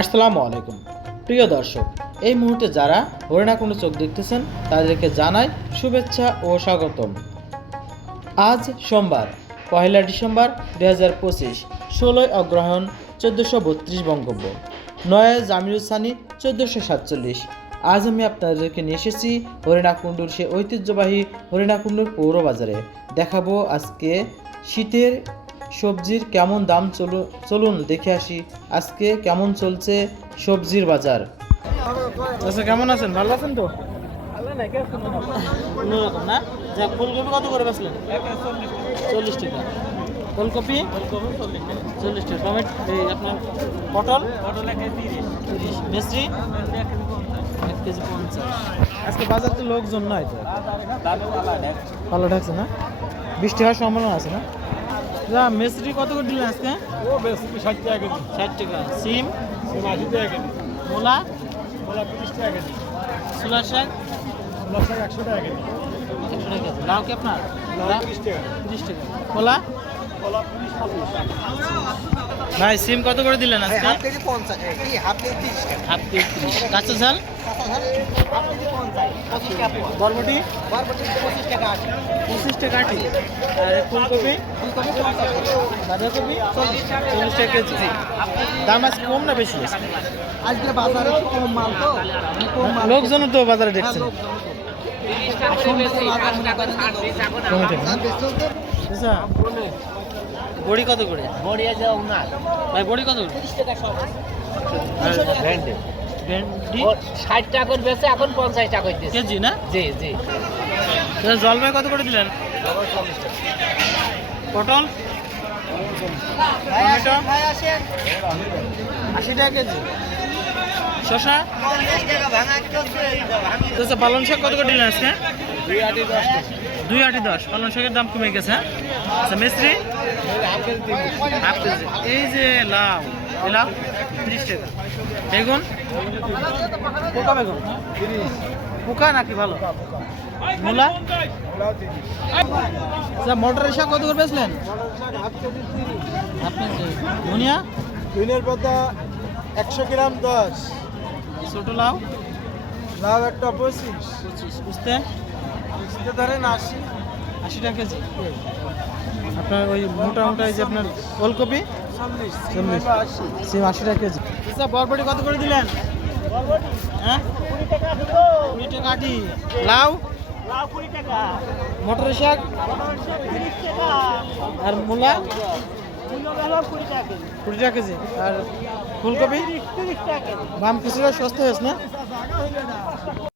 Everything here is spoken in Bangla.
আসসালামু আলাইকুম প্রিয় দর্শক, এই মুহূর্তে যারা হরিণাকুণ্ড চোখ দেখতেছেন তাদেরকে জানাই শুভেচ্ছা ও স্বাগতম। আজ সোমবার 1 ডিসেম্বর 2025, 16 অগ্রহায়ণ 1432 বঙ্গাব্দ, 9 জামিউসানি 1447। আজ আমি আপনাদেরকে নিয়ে এসেছি হরিণাকুণ্ডুর সে ঐতিহ্যবাহী হরিণাকুণ্ডুর পৌর বাজারে। দেখাবো আজকে শীতের সবজির কেমন দাম। চলুন দেখে আসি আজকে কেমন চলছে সবজির বাজার। আচ্ছা, কেমন আছেন? ভালো আছেন তো? অন্যরকম না? যা ফুলকপি কত করে বেচলেন? 40 টাকা। ফুলকপি 40 টাকা। টমেটো আপনার পটল 30। মিষ্টি 1 কেজি 50। আজকে বাজার তো লোকজন নাই তো, ভালো ঢাকছে না? বৃষ্টি হওয়ার সম্ভাবনা আছে না? যা মিষ্টি কত করে দিলেন আজকে? ও বেশ 60 টাকা কেজি। 60 টাকা। সিম 80 টাকা কেজি। মূলা 30 টাকা কেজি। ছোলা শাক 100 টাকা কেজি। 100 টাকা কেজি। লাউ কি আপনার? 30 টাকা। 30 টাকা। কলা কলা 30 ভাই সিম কত করে দিলেন আজকে? হাফ কেজি 50 কি হাফ কেজি 30 টাকা। Half KG 30। কাঁচা ঝাল হাফ কেজি 50 25 টাকা। বরবটি 25 টাকা আছে। 25 টাকা আটি। আর ফুলকপি ফুলকপি 50 টাকা। বাঁধাকপি 40 টাকা কেজি। দাম আজকে কম না বেশি? আজকে বাজারে কম মাল তো, কম মাল। লোকজন তো বাজারে দেখছেন। কমে থাকে না? আচ্ছা, বড়ি কত করে? বড়িয়া যাও না। ভাই বড়ি কত করে? 30 টাকা সব। ভেন্ডি 60 টাকা করে বেচে, এখন 50 টাকা করে দিচ্ছে। কেজি না? জি জি। জলপাই কত করে দিলেন? পটল টমেটো 80 টাকা কেজি। শসা 50 টাকা ভাঙা চলছে। আচ্ছা, পালং শাক কত করে দিলেন আজকে? 2 আটি 10 টাকা। 2 আটি 10। পালং শাকের দাম কমে গেছে। আচ্ছা, মিস্ত্রি হাফ কেজি। এই যে লাউ, এই লাউ 30 টাকা। বেগুন পোকা বেগুন 30। পোকা নাকি ভালো? মূলা আচ্ছা, মটরের শাক কত করে বেচলেন? আপনি ধনিয়া দিনের পাতা 100 গ্রাম 10। ছোট লাউ লাউ একটা 25। বুঝতে বুঝতে ধরেন 80। 80 টাকা কেজি। আপনার ওই মোটা মোটা এই যে আপনার ওলকপি 40 চল্লিশ। 80। সিম 80 টাকা কেজি। আচ্ছা, বরবটি কত করে দিলেন? হ্যাঁ 20 টাকা আছে। 20 টাকা আটি। লাউ লাউ 20 টাকা। মটরের শাক 30 টাকা। আর মূলা মূল্য হলো 20 টাকা কেজি। 20 টাকা কেজি। আর ফুলকপি 30 টাকা কেজি। দাম কিছুটা সস্তা হয়েছে না?